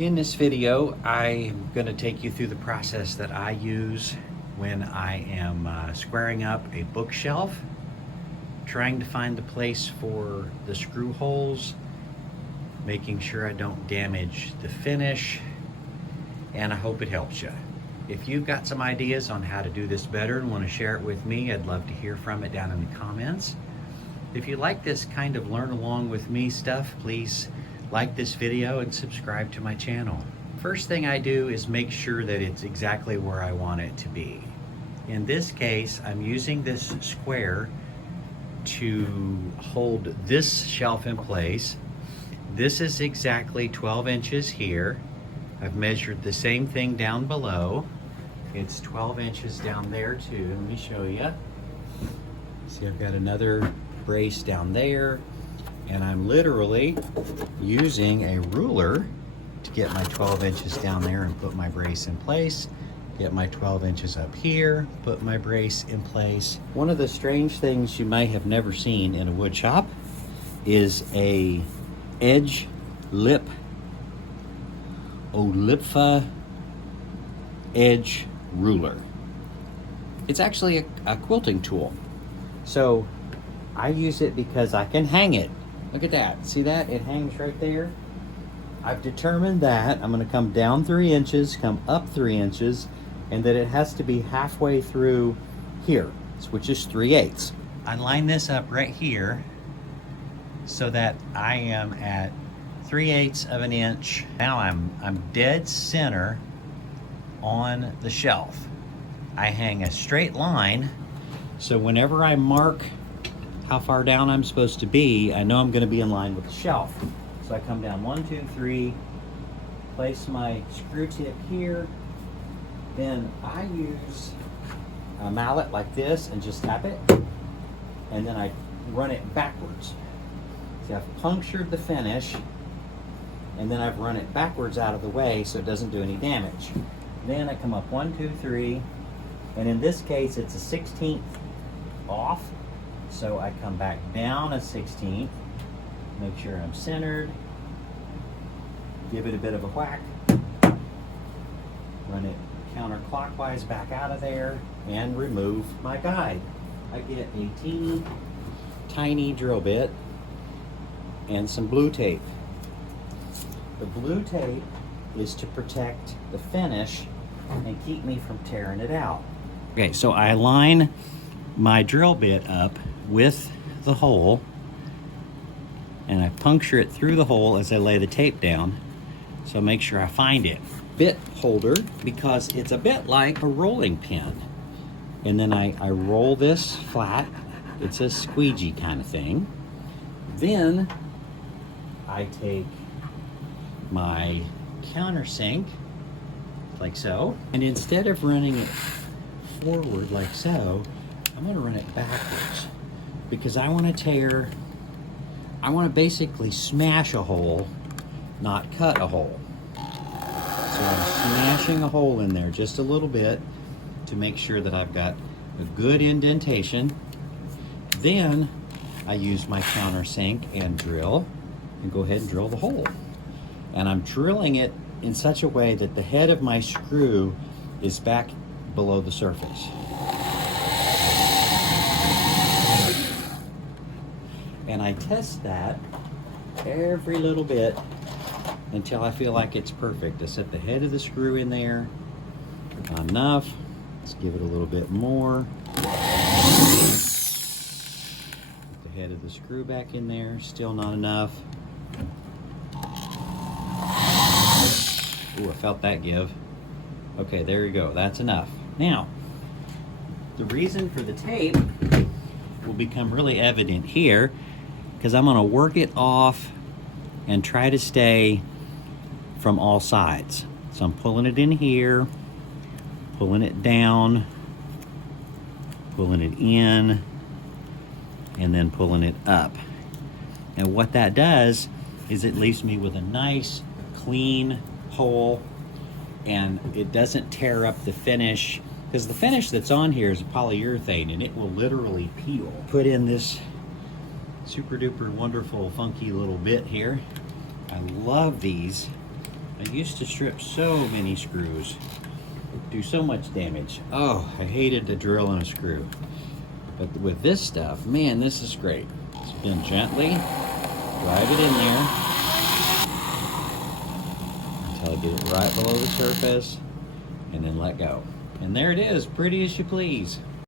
In this video, I'm going to take you through the process that I use when I am squaring up a bookshelf, trying to find the place for the screw holes, making sure I don't damage the finish, and I hope it helps you. If you've got some ideas on how to do this better and want to share it with me, I'd love to hear from it down in the comments. If you like this kind of learn along with me stuff, please like this video and subscribe to my channel. First thing I do is make sure that it's exactly where I want it to be. In this case, I'm using this square to hold this shelf in place. This is exactly 12 inches here. I've measured the same thing down below. It's 12 inches down there too. Let me show you. See, I've got another brace down there, and I'm literally using a ruler to get my 12 inches down there and put my brace in place, get my 12 inches up here, put my brace in place. One of the strange things you might have never seen in a wood shop is a edge lip, Olipfa edge ruler. It's actually a quilting tool. So I use it because I can hang it. Look at that. See that? It hangs right there. I've determined that I'm going to come down 3 inches, come up 3 inches, and that it has to be halfway through here, which is 3/8. I line this up right here so that I am at 3/8 of an inch. Now I'm dead center on the shelf. I hang a straight line, so whenever I mark how far down I'm supposed to be, I know I'm going to be in line with the shelf. So I come down 1, 2, 3, place my screw tip here, then I use a mallet like this and just tap it, and then I run it backwards. See, I've punctured the finish, and then I've run it backwards out of the way so it doesn't do any damage. Then I come up 1, 2, 3, and in this case it's a 1/16 off. So I come back down a 1/16, make sure I'm centered, give it a bit of a whack, run it counterclockwise back out of there, and remove my guide. I get a teeny tiny drill bit and some blue tape. The blue tape is to protect the finish and keep me from tearing it out. Okay, so I line my drill bit up with the hole, and I puncture it through the hole as I lay the tape down, so make sure I find it. Bit holder, because it's a bit like a rolling pin, and then I roll this flat. It's a squeegee kind of thing. Then I take my countersink like so, and instead of running it forward like so, I'm going to run it backwards, because I want to basically smash a hole, not cut a hole. So I'm smashing a hole in there just a little bit to make sure that I've got a good indentation. Then I use my countersink and drill, and go ahead and drill the hole. And I'm drilling it in such a way that the head of my screw is back below the surface. And I test that every little bit until I feel like it's perfect. I set the head of the screw in there. Not enough. Let's give it a little bit more. Put the head of the screw back in there. Still not enough. Ooh, I felt that give. Okay, there you go. That's enough. Now, the reason for the tape will become really evident here, because I'm going to work it off and try to stay from all sides. So I'm pulling it in here, pulling it down, pulling it in, and then pulling it up. And what that does is it leaves me with a nice, clean hole, and it doesn't tear up the finish, because the finish that's on here is polyurethane, and it will literally peel. Put in this super duper wonderful funky little bit here. I love these I used to strip so many screws, do so much damage. Oh, I hated to drill in a screw. But with this stuff, man, this is great. Spin gently, drive it in there until I get it right below the surface, and then let go. And there it is, pretty as you please.